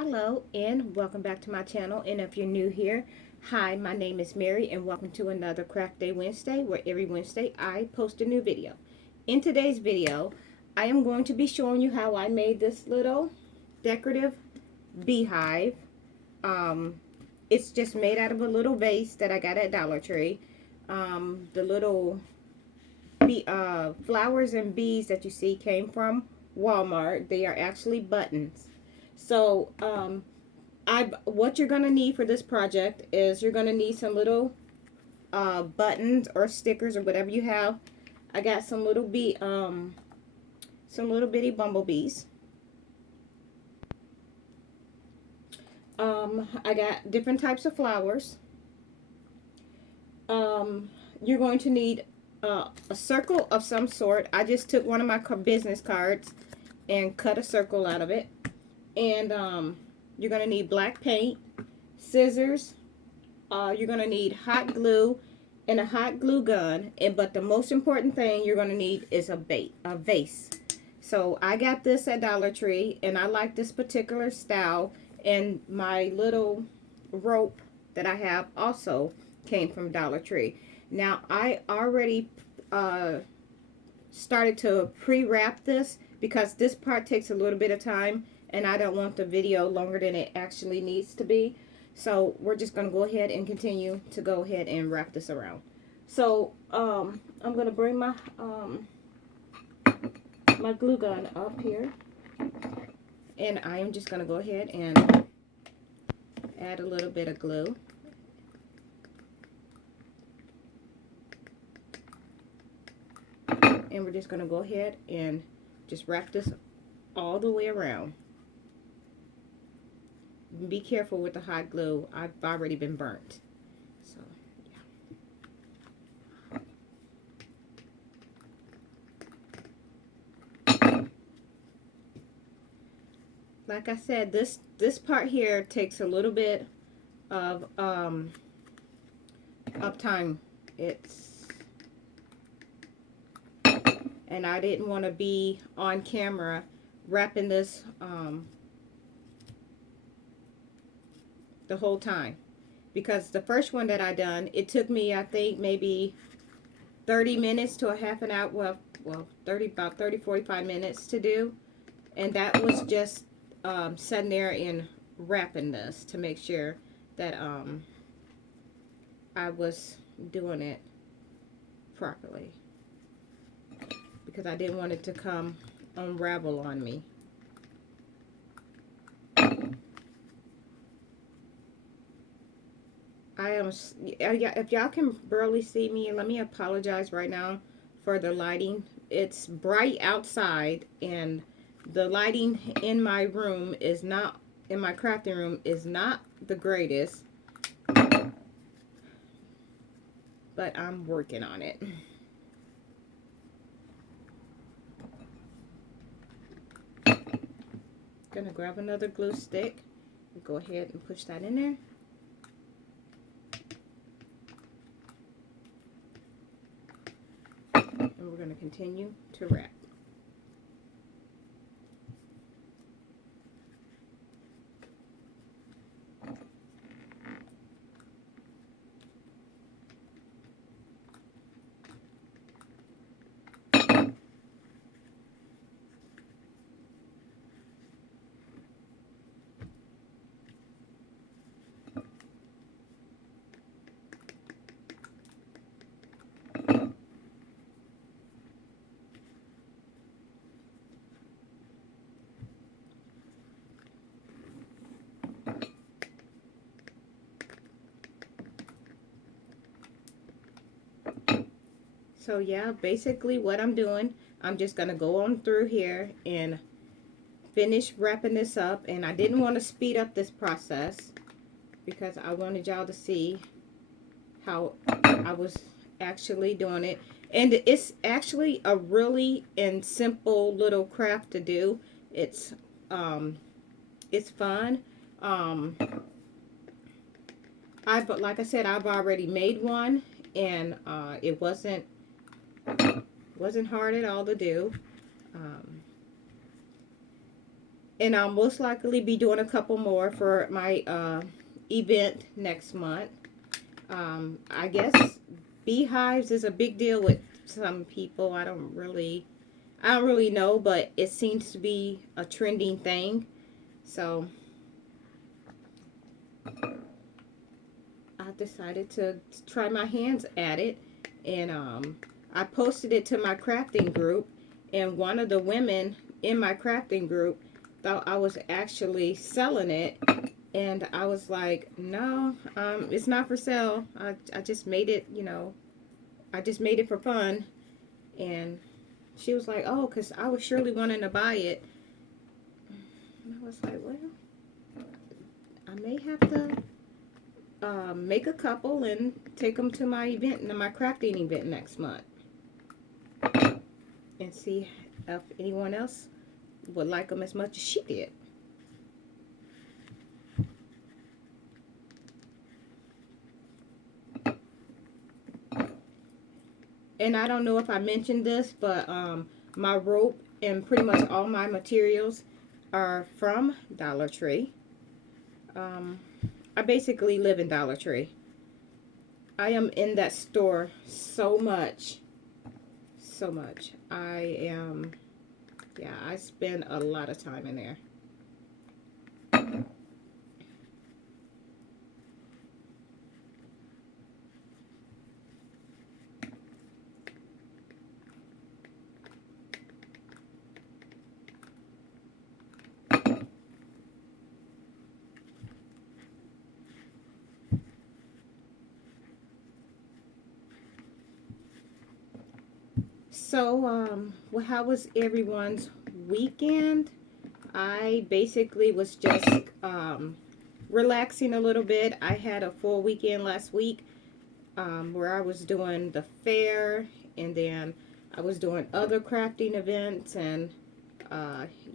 Hello and welcome back to my channel, and if you're new here, hi, my name is Mary and welcome to another Craft Day Wednesday, where every Wednesday I post a new video. In today's video I am going to be showing you how I made this little decorative beehive. It's just made out of a little vase that I got at Dollar Tree. The little flowers and bees that you see came from Walmart. They are actually buttons. So what you're gonna need for this project is you're gonna need some little buttons or stickers or whatever you have. I got some little bitty bumblebees. I got different types of flowers. You're going to need a circle of some sort. I just took one of my business cards and cut a circle out of it. And you're going to need black paint, scissors, you're going to need hot glue, and a hot glue gun. But the most important thing you're going to need is a vase. So I got this at Dollar Tree, and I like this particular style. And my little rope that I have also came from Dollar Tree. Now I already started to pre-wrap this because this part takes a little bit of time, and I don't want the video longer than it actually needs to be. So we're just going to go ahead and continue to go ahead and wrap this around. So I'm going to bring my my glue gun up here, and I am just going to go ahead and add a little bit of glue. And we're just going to go ahead and just wrap this all the way around. Be careful with the hot glue. I've already been burnt. So, yeah. Like I said, this part here takes a little bit of time. And I didn't want to be on camera wrapping this the whole time, because the first one that I done, it took me, I think, maybe 30 minutes to a half an hour, well about 30-45 minutes to do, and that was just sitting there and wrapping this to make sure that I was doing it properly, because I didn't want it to come unravel on me. If y'all can barely see me, let me apologize right now for the lighting. It's bright outside, and the lighting in my room is not, in my crafting room, is not the greatest, but I'm working on it. Gonna grab another glue stick and go ahead and push that in there. And we're going to continue to wrap. So yeah, basically what I'm doing, I'm just going to go on through here and finish wrapping this up. And I didn't want to speed up this process because I wanted y'all to see how I was actually doing it. And it's actually a really and simple little craft to do. It's fun. Like I said, I've already made one, and it wasn't hard at all to do. And I'll most likely be doing a couple more for my event next month. I guess beehives is a big deal with some people. I don't really know, but it seems to be a trending thing. So I decided to try my hands at it, and I posted it to my crafting group, and one of the women in my crafting group thought I was actually selling it, and I was like, no, it's not for sale. I just made it, you know, I just made it for fun. And she was like, oh, because I was surely wanting to buy it. And I was like, well, I may have to make a couple and take them to my event, my crafting event next month, and see if anyone else would like them as much as she did. And I don't know if I mentioned this, but my rope and pretty much all my materials are from Dollar Tree. I basically live in Dollar Tree. I am in that store so much. So much. Yeah, I spend a lot of time in there. So, well, how was everyone's weekend? I basically was just relaxing a little bit. I had a full weekend last week where I was doing the fair, and then I was doing other crafting events, and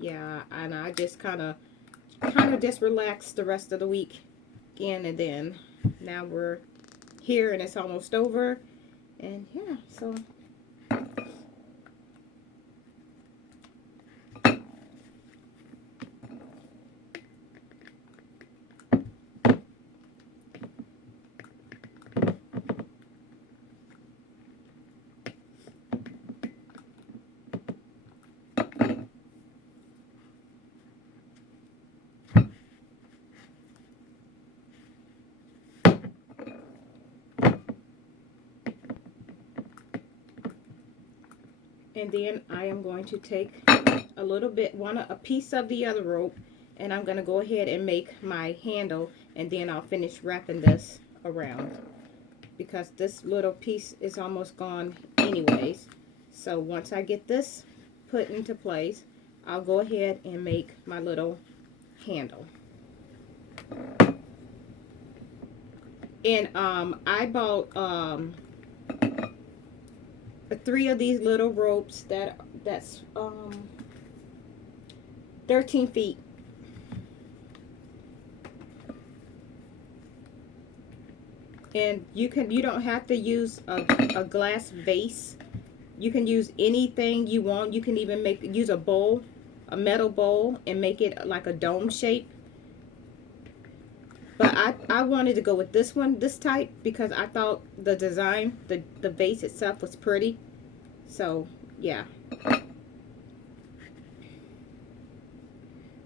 yeah, and I just kind of just relaxed the rest of the week again, and then now we're here and it's almost over, and yeah, so. And then I am going to take a little bit, a piece of the other rope, and I'm going to go ahead and make my handle, and then I'll finish wrapping this around, because this little piece is almost gone anyways. So once I get this put into place, I'll go ahead and make my little handle. And I bought 3 of these little ropes that's 13 feet. And you don't have to use a glass vase. You can use anything you want. You can even use a bowl, a metal bowl, and make it like a dome shape. But I wanted to go with this one, this type, because I thought the design, the vase itself was pretty. So, yeah.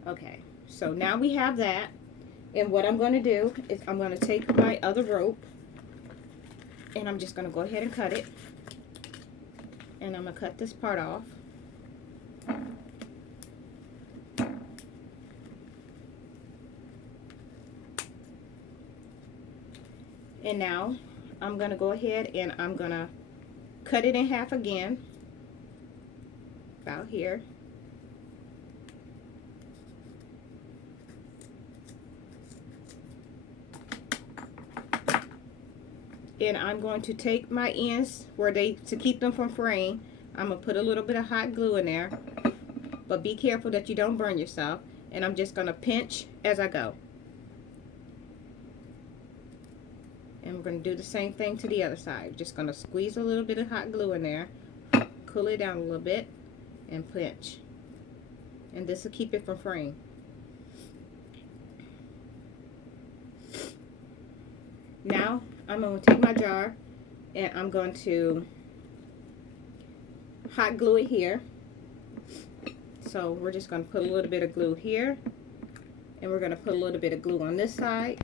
Okay, so now we have that. And what I'm going to do is I'm going to take my other rope, and I'm just going to go ahead and cut it. And I'm going to cut this part off. And now I'm going to go ahead and I'm going to cut it in half again, about here. And I'm going to take my ends to keep them from fraying, I'm going to put a little bit of hot glue in there, but be careful that you don't burn yourself. And I'm just going to pinch as I go. And we're going to do the same thing to the other side. Just going to squeeze a little bit of hot glue in there, cool it down a little bit, and pinch. And this will keep it from fraying. now I'm going to take my jar and I'm going to hot glue it here. So we're just going to put a little bit of glue here, and we're going to put a little bit of glue on this side,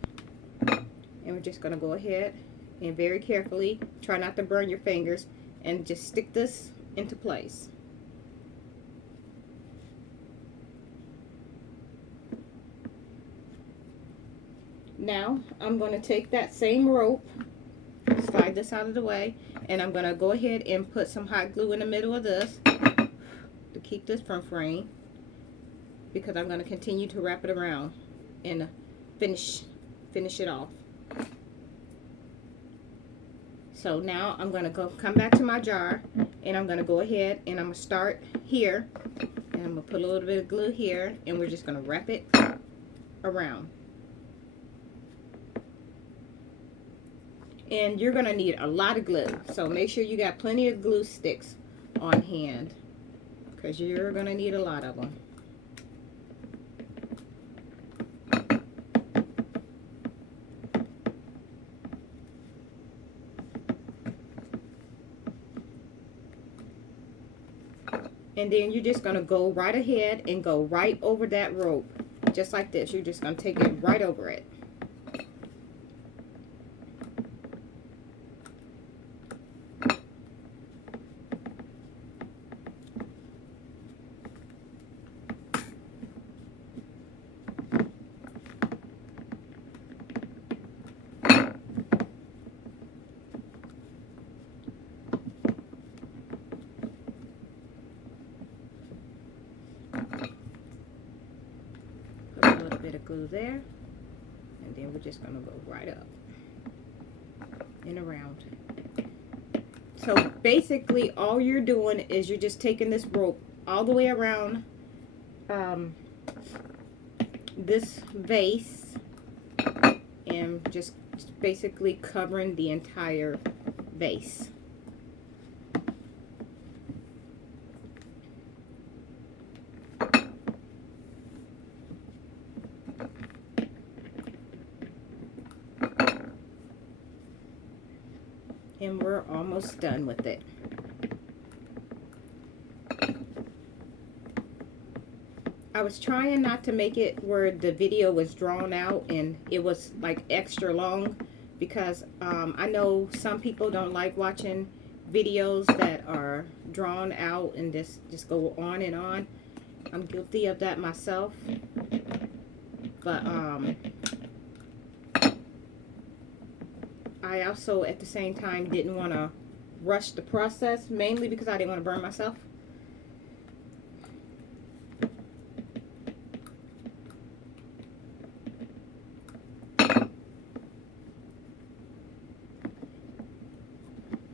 and we're just going to go ahead and very carefully, try not to burn your fingers, and just stick this into place. Now I'm going to take that same rope, slide this out of the way, and I'm going to go ahead and put some hot glue in the middle of this to keep this from fraying, because I'm going to continue to wrap it around and finish it off. So now I'm going to come back to my jar, and I'm going to go ahead and I'm going to start here, and I'm going to put a little bit of glue here, and we're just going to wrap it around. And you're going to need a lot of glue, so make sure you got plenty of glue sticks on hand, because you're going to need a lot of them. And then you're just going to go right ahead and go right over that rope, just like this. You're just going to take it right over it. Bit of glue there, and then we're just going to go right up and around. So basically all you're doing is you're just taking this rope all the way around this vase and just basically covering the entire vase. And we're almost done with it. I was trying not to make it where the video was drawn out and it was like extra long, because I know some people don't like watching videos that are drawn out and just go on and on. I'm guilty of that myself, but I also at the same time didn't want to rush the process, mainly because I didn't want to burn myself.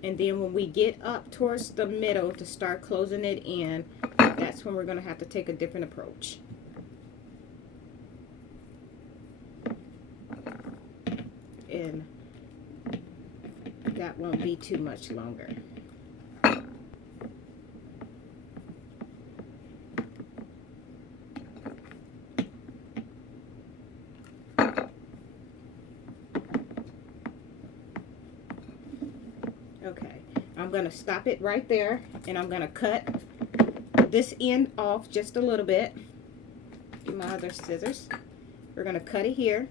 And then when we get up towards the middle to start closing it in, that's when we're going to have to take a different approach. And that won't be too much longer. Okay, I'm going to stop it right there, and I'm going to cut this end off just a little bit. Get my other scissors. We're going to cut it here.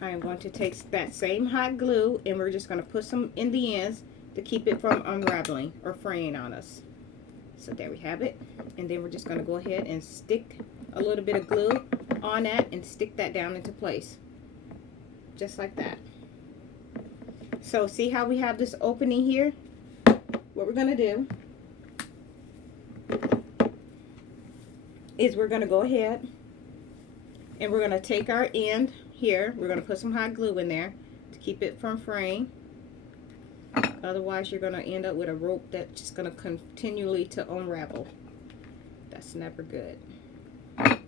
I am going to take that same hot glue, and we're just going to put some in the ends to keep it from unraveling or fraying on us. So there we have it. And then we're just going to go ahead and stick a little bit of glue on that and stick that down into place. Just like that. So see how we have this opening here? What we're going to do is we're going to go ahead and we're going to take our end here. We're going to put some hot glue in there to keep it from fraying. Otherwise you're going to end up with a rope that's just going to continually to unravel. That's never good. Okay.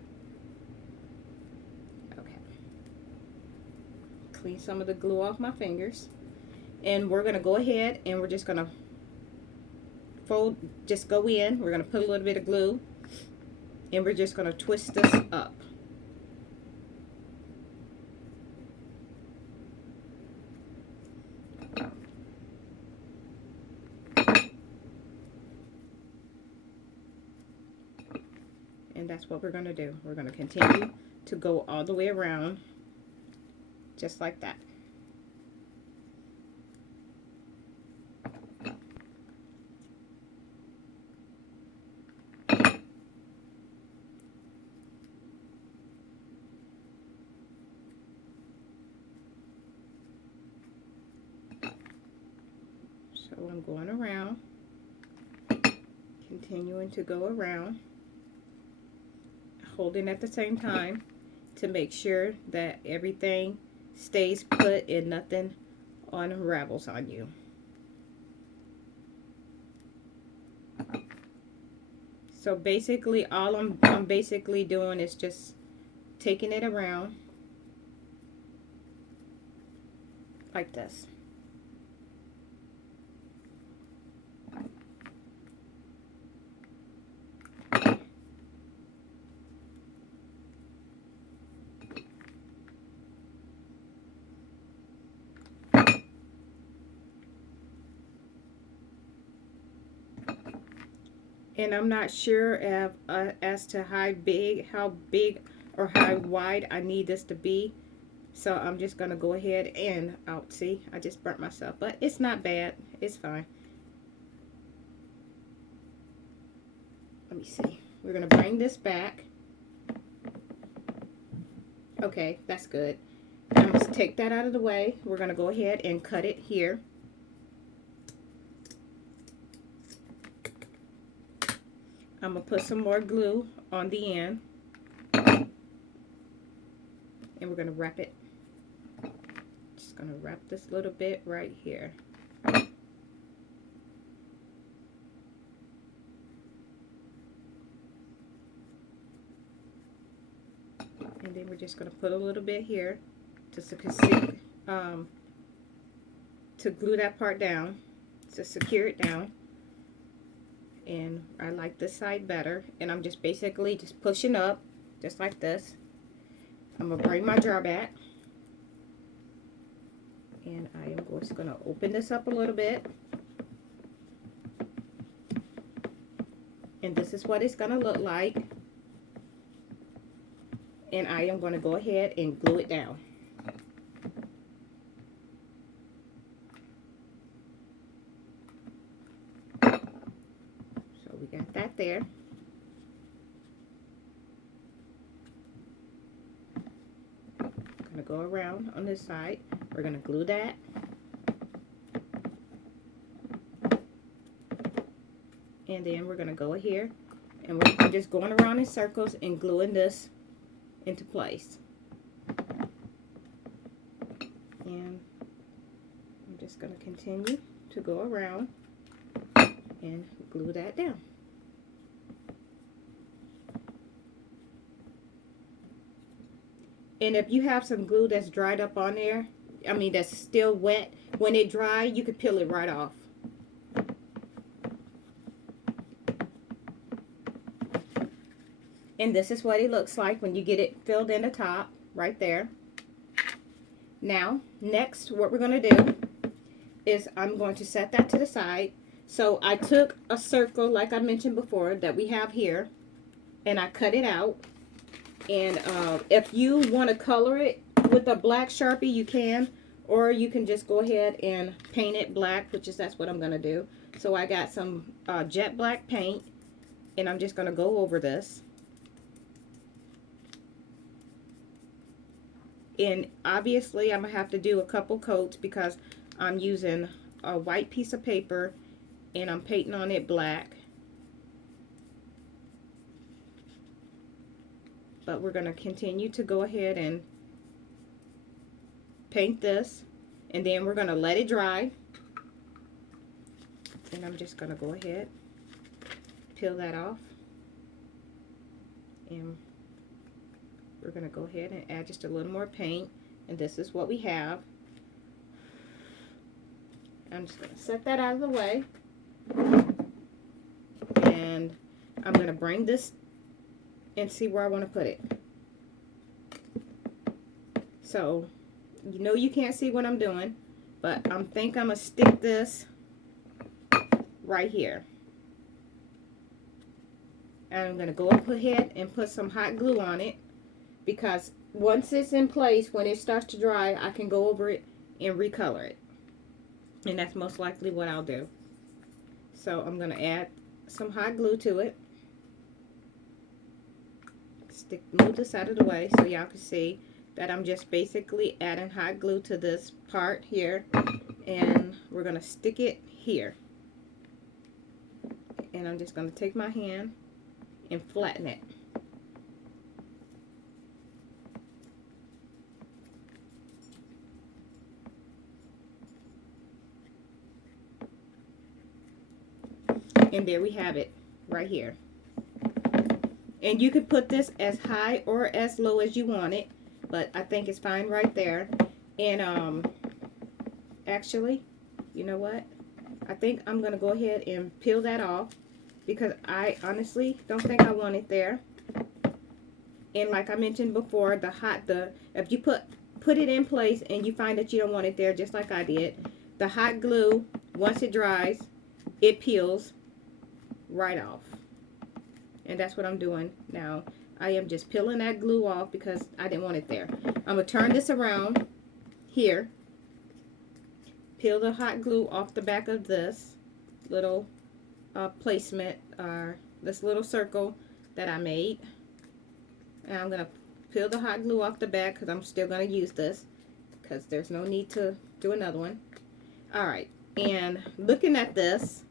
Clean some of the glue off my fingers. And we're going to go ahead and we're just going to fold, just go in. We're going to put a little bit of glue And we're just going to twist this up. And that's what we're going to do. We're going to continue to go all the way around, just like that. So I'm going around, continuing to go around, holding at the same time to make sure that everything stays put and nothing unravels on you. So basically all I'm basically doing is just taking it around like this. And I'm not sure if, as to how big or how wide I need this to be. So I'm just going to go ahead and, see, I just burnt myself. But it's not bad. It's fine. Let me see. We're going to bring this back. Okay, that's good. I'm going to take that out of the way. We're going to go ahead and cut it here. I'm going to put some more glue on the end. And we're going to wrap it. Just going to wrap this little bit right here. And then we're just going to put a little bit here to glue that part down, to secure it down. And I like this side better, and I'm just basically just pushing up just like this. I'm gonna bring my jar back, and I am just gonna open this up a little bit, and this is what it's gonna look like. And I am gonna go ahead and glue it down. Got that there. Gonna go around on this side. We're gonna glue that. And then we're gonna go here, and we're just going around in circles and gluing this into place. And I'm just gonna continue to go around and glue that down. And if you have some glue that's dried up on there, I mean that's still wet, when it dries, you could peel it right off. And this is what it looks like when you get it filled in the top, right there. Now, next, what we're going to do is I'm going to set that to the side. So I took a circle, like I mentioned before, that we have here, and I cut it out. And if you want to color it with a black Sharpie, you can, or you can just go ahead and paint it black, that's what I'm going to do. So I got some jet black paint, and I'm just going to go over this. And obviously I'm going to have to do a couple coats because I'm using a white piece of paper and I'm painting on it black. But we're going to continue to go ahead and paint this, and then we're going to let it dry. And I'm just going to go ahead, peel that off, and we're going to go ahead and add just a little more paint. And this is what we have. I'm just going to set that out of the way, and I'm going to bring this and see where I want to put it. So, you know you can't see what I'm doing, but I think I'm going to stick this right here. And I'm going to go up ahead and put some hot glue on it, because once it's in place, when it starts to dry, I can go over it and recolor it. And that's most likely what I'll do. So I'm going to add some hot glue to it. Move this out of the way so y'all can see that I'm just basically adding hot glue to this part here, and we're going to stick it here. And I'm just going to take my hand and flatten it. And there we have it right here. And you can put this as high or as low as you want it, but I think it's fine right there. And actually, you know what? I think I'm going to go ahead and peel that off, because I honestly don't think I want it there. And like I mentioned before, if you put it in place and you find that you don't want it there, just like I did, the hot glue, once it dries, it peels right off. And that's what I'm doing now. I am just peeling that glue off because I didn't want it there. I'm going to turn this around here. Peel the hot glue off the back of this little placement, this little circle that I made. And I'm going to peel the hot glue off the back because I'm still going to use this, because there's no need to do another one. Alright, and looking at this,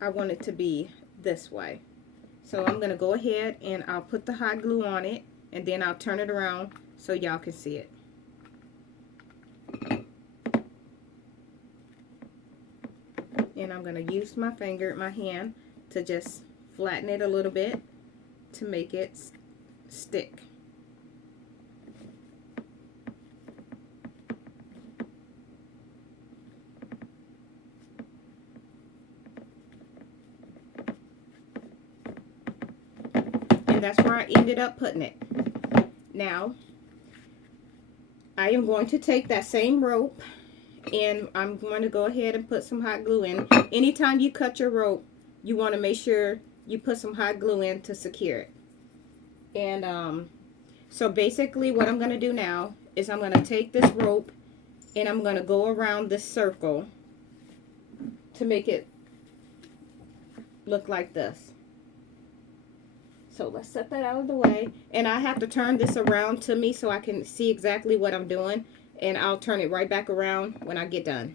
I want it to be this way. So I'm going to go ahead and I'll put the hot glue on it, and then I'll turn it around so y'all can see it. And I'm going to use my hand, to just flatten it a little bit to make it stick. That's where I ended up putting it. Now, I am going to take that same rope, and I'm going to go ahead and put some hot glue in. Anytime you cut your rope, you want to make sure you put some hot glue in to secure it. And so basically what I'm going to do now is I'm going to take this rope and I'm going to go around this circle to make it look like this. So let's set that out of the way. And I have to turn this around to me so I can see exactly what I'm doing. And I'll turn it right back around when I get done.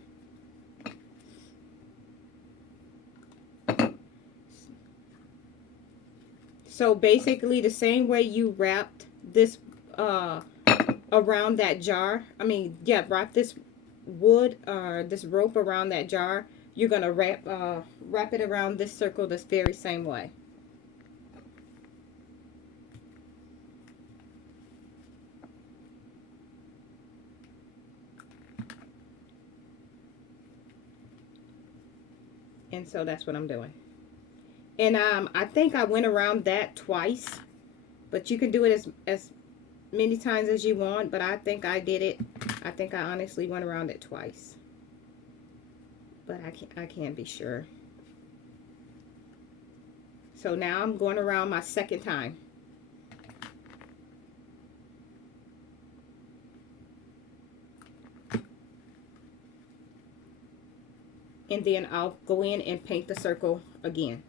So basically the same way you wrapped this around that jar. Wrap this wood or this rope around that jar. You're going to wrap it around this circle this very same way. And so that's what I'm doing. And I think I went around that twice, but you can do it as many times as you want, but I think I did it. I think I honestly went around it twice, but I can't be sure. So now I'm going around my second time. And then I'll go in and paint the circle again.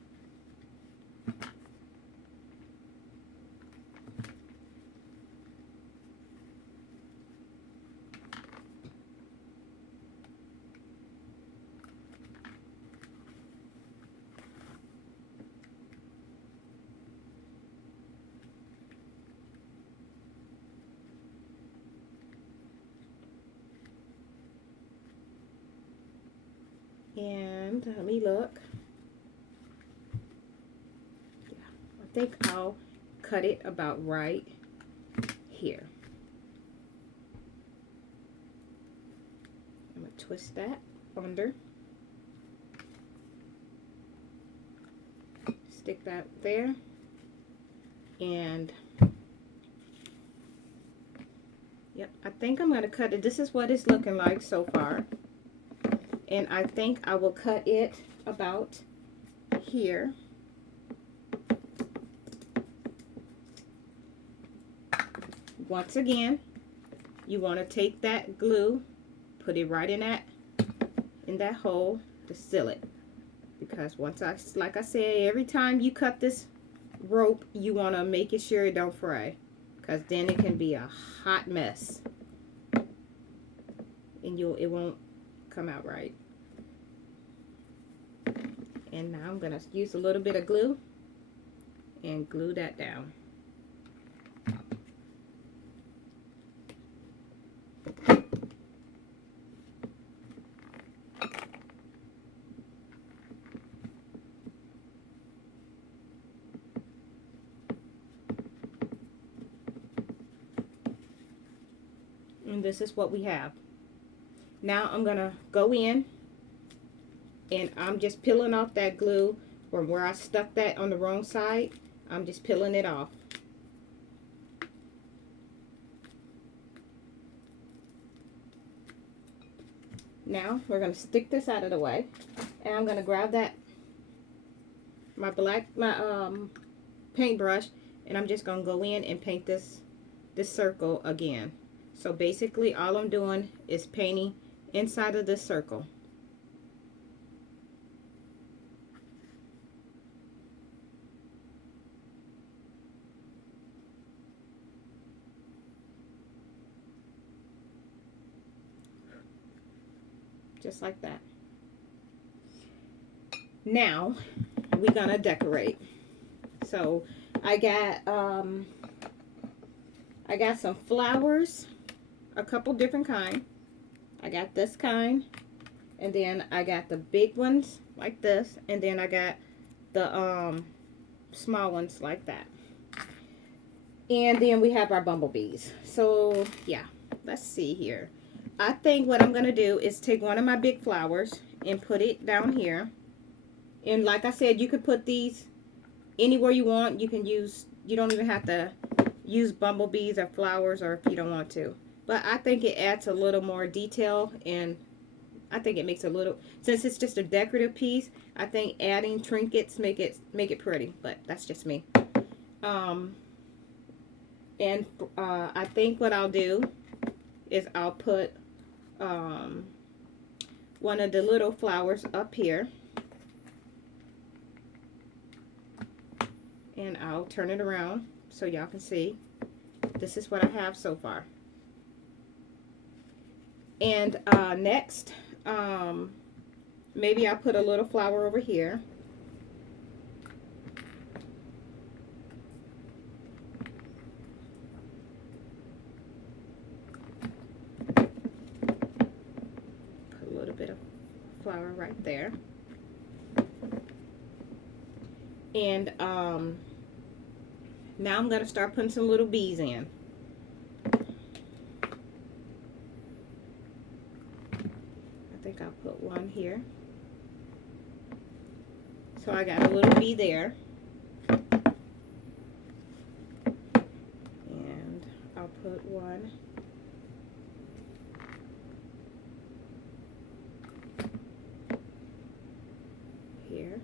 And let me look. Yeah, I think I'll cut it about right here. I'm going to twist that under. stick that there. And yep, I think I'm going to cut it. This is what it's looking like so far. And I think I will cut it about here. Once again, you want to take that glue, put it right in that hole to seal it. Because like I said, every time you cut this rope, you want to make it sure it don't fray, because then it can be a hot mess and it won't come out right. And now I'm gonna use a little bit of glue and glue that down. And this is what we have. Now I'm gonna go in and I'm just peeling off that glue from where I stuck that on the wrong side. I'm just peeling it off. Now we're gonna stick this out of the way, and I'm gonna grab my paintbrush, and I'm just gonna go in and paint this circle again. So basically all I'm doing is painting inside of this circle. Just like that. Now we're gonna decorate. So I got some flowers, a couple different kind. I got this kind, and then I got the big ones like this, and then I got the small ones like that. And then we have our bumblebees. So yeah, let's see here. I think what I'm gonna do is take one of my big flowers and put it down here. And like I said, you could put these anywhere you want. You don't even have to use bumblebees or flowers, or if you don't want to. But I think it adds a little more detail, and I think it makes a little, since it's just a decorative piece, I think adding trinkets make it pretty. But that's just me. And I think what I'll do is I'll put one of the little flowers up here, and I'll turn it around so y'all can see. This is what I have so far. And next, maybe I'll put a little flower over here. Put a little bit of flower right there. And now I'm going to start putting some little bees in. I think I'll put one here. So I got a little bee there. And I'll put one here.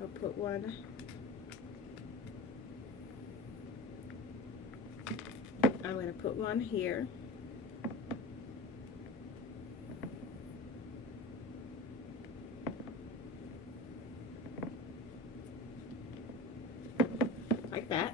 I'll put one I'm going to put one here. Like that.